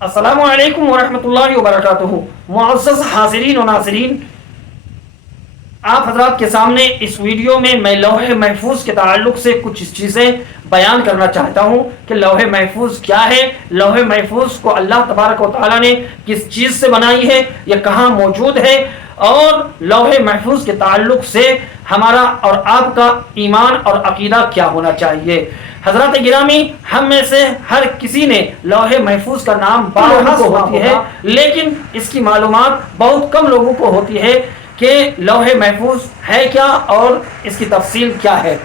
السلام علیکم ورحمۃ اللہ وبرکاتہ۔ معزز حاضرین و ناظرین، آپ حضرات کے سامنے اس ویڈیو میں لوح محفوظ کے تعلق سے کچھ چیزیں بیان کرنا چاہتا ہوں کہ لوح محفوظ کیا ہے، لوح محفوظ کو اللہ تبارک و تعالیٰ نے کس چیز سے بنائی ہے، یہ کہاں موجود ہے، اور لوح محفوظ کے تعلق سے ہمارا اور آپ کا ایمان اور عقیدہ کیا ہونا چاہیے۔ حضرات گرامی، ہم میں سے ہر کسی نے لوح محفوظ کا نام بارہا سنا ہوتی ہے، لیکن اس کی معلومات بہت کم لوگوں کو ہوتی ہے کہ لوح محفوظ ہے کیا اور اس کی تفصیل کیا ہے۔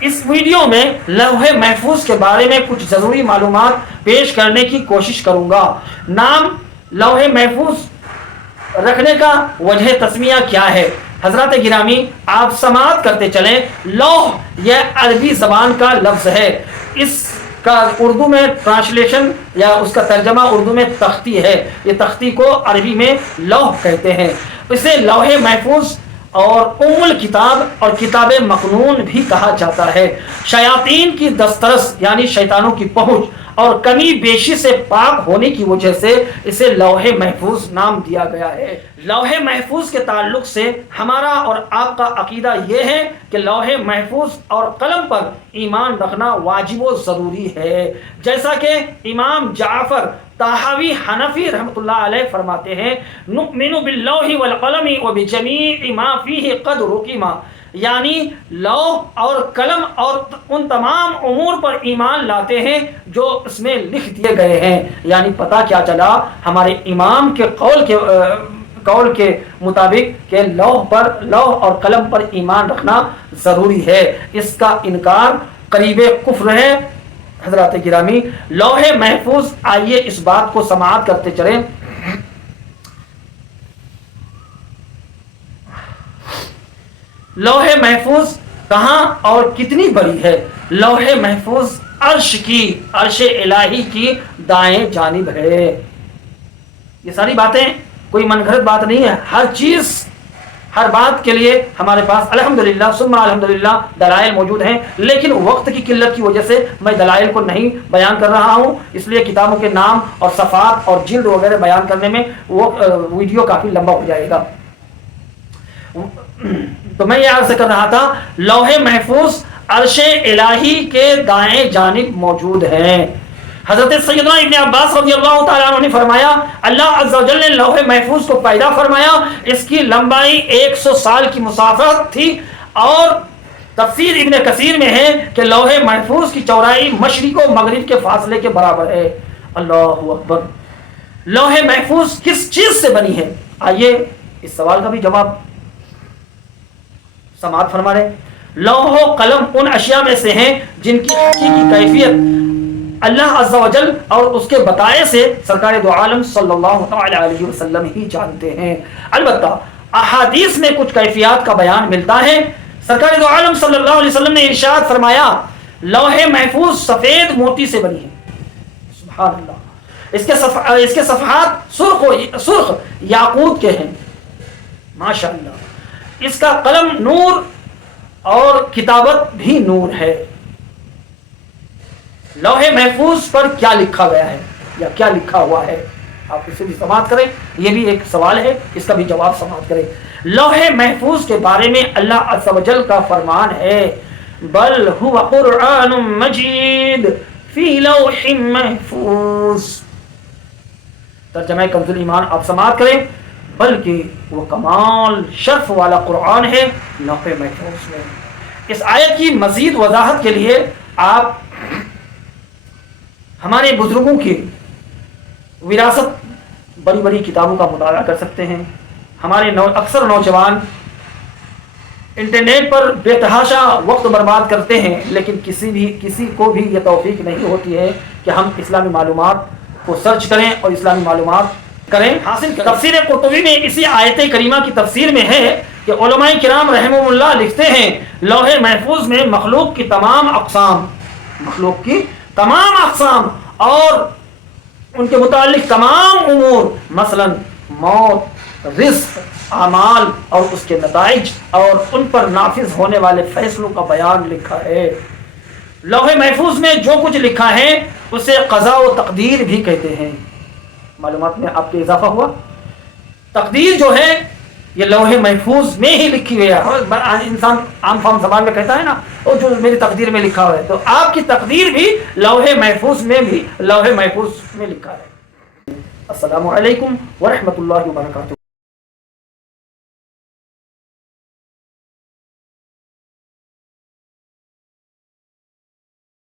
اس ویڈیو میں لوح محفوظ کے بارے میں کچھ ضروری معلومات پیش کرنے کی کوشش کروں گا۔ نام لوح محفوظ رکھنے کا وجہ تسمیہ کیا ہے؟ حضرات گرامی، آپ سماعت کرتے چلیں، لوح یہ عربی زبان کا لفظ ہے، اس کا اردو میں ٹرانسلیشن یا اس کا ترجمہ اردو میں تختی ہے، یہ تختی کو عربی میں لوح کہتے ہیں۔ اسے لوح محفوظ اور ام الکتاب اور کتاب مکنون بھی کہا جاتا ہے۔ شیاطین کی دسترس یعنی شیطانوں کی پہنچ اور کمی بیشی سے پاک ہونے کی وجہ سے اسے لوح محفوظ نام دیا گیا ہے۔ لوح محفوظ کے تعلق سے ہمارا اور آپ کا عقیدہ یہ ہے کہ لوح محفوظ اور قلم پر ایمان رکھنا واجب و ضروری ہے، جیسا کہ امام جعفر طحاوی حنفی رحمۃ اللہ علیہ فرماتے ہیں، نؤمن باللوح والقلم وبجمیع ما فیہ قد رقما، یعنی لوح اور قلم اور ان تمام امور پر ایمان لاتے ہیں جو اس میں لکھ دیے گئے ہیں۔ یعنی پتہ کیا چلا ہمارے امام کے قول کے مطابق کہ لوح اور قلم پر ایمان رکھنا ضروری ہے، اس کا انکار قریب کفر ہے۔ حضرات گرامی، لوح محفوظ، آئیے اس بات کو سماعت کرتے چلیں۔ لوح محفوظ کہاں اور کتنی بڑی ہے؟ لوح محفوظ عرش الہی کی دائیں جانب ہے۔ یہ ساری باتیں کوئی من گھڑت بات نہیں ہے، ہر چیز ہر بات کے لیے ہمارے پاس الحمدللہ ثم الحمدللہ دلائل موجود ہیں، لیکن وقت کی قلت کی وجہ سے میں دلائل کو نہیں بیان کر رہا ہوں، اس لیے کتابوں کے نام اور صفحات اور جلد وغیرہ بیان کرنے میں وہ ویڈیو کافی لمبا ہو جائے گا۔ تو میں یہ عرض کر رہا تھا، لوح محفوظ عرش الہی کے دائیں جانب موجود ہے۔ حضرت سیدنا ابن عباس رضی اللہ تعالیٰ عنہ نے فرمایا، اللہ عز و جل نے لوح محفوظ کو پیدا فرمایا، اس کی لمبائی 100 سال کی مسافت تھی، اور تفسیر ابن کثیر میں ہے کہ لوح محفوظ کی چوڑائی مشرق و مغرب کے فاصلے کے برابر ہے۔ اللہ اکبر! لوح محفوظ کس چیز سے بنی ہے؟ آئیے اس سوال کا بھی جواب سماعت فرما رہے۔ لوح و قلم ان اشیاء میں سے ہیں جن کی حقیقی کیفیت اللہ عز و جل اور اس کے بتائے سے سرکار دو عالم صلی اللہ تعالی علیہ وسلم ہی جانتے ہیں۔ البتہ احادیث میں کچھ کیفیات کا بیان ملتا ہے۔ سرکار دو عالم صلی اللہ علیہ وسلم نے ارشاد فرمایا، لوح محفوظ سفید موتی سے بنی ہے۔ سبحان اللہ! اس کے صفحات سرخ یاقوت کے ہیں، ماشاء اللہ۔ اس کا قلم نور اور کتابت بھی نور ہے۔ لوح محفوظ پر کیا لکھا گیا ہے یا کیا لکھا ہوا ہے؟ آپ اسے بھی سماعت کریں، یہ بھی ایک سوال ہے، اس کا بھی جواب سماعت کریں۔ لوح محفوظ کے بارے میں اللہ عز و جل کا فرمان ہے، بل هو قرآن مجید فی لوح محفوظ۔ ترجمہ کنز ایمان آپ سماعت کریں، بلکہ وہ کمال شرف والا قرآن ہے لوح محفوظ میں۔ اس آیت کی مزید وضاحت کے لیے آپ ہمارے بزرگوں کی وراثت بڑی بڑی کتابوں کا مطالعہ کر سکتے ہیں۔ ہمارے اکثر نوجوان انٹرنیٹ پر بے تحاشا وقت برباد کرتے ہیں، لیکن کسی کو بھی یہ توفیق نہیں ہوتی ہے کہ ہم اسلامی معلومات کو سرچ کریں اور اسلامی معلومات حاصل کریں۔ تفسیر قرطبی میں اسی آیت کریمہ کی تفسیر میں ہے کہ علماء کرام رحمہم اللہ لکھتے ہیں، لوح محفوظ میں مخلوق کی تمام اقسام اور ان کے متعلق تمام امور، مثلا موت، رزق، اعمال اور اس کے نتائج اور ان پر نافذ ہونے والے فیصلوں کا بیان لکھا ہے۔ لوح محفوظ میں جو کچھ لکھا ہے اسے قضاء و تقدیر بھی کہتے ہیں۔ معلومات میں آپ کے اضافہ ہوا. تقدیر جو ہے یہ لوح محفوظ میں ہی لکھی ہوئی ہے. انسان عام فام زبان میں کہتا ہے نا وہ جو میری تقدیر میں لکھا ہوا ہے, تو آپ کی تقدیر بھی لوح محفوظ میں بھی لوح محفوظ میں لکھا ہے. السلام علیکم ورحمۃ اللہ وبرکاتہ.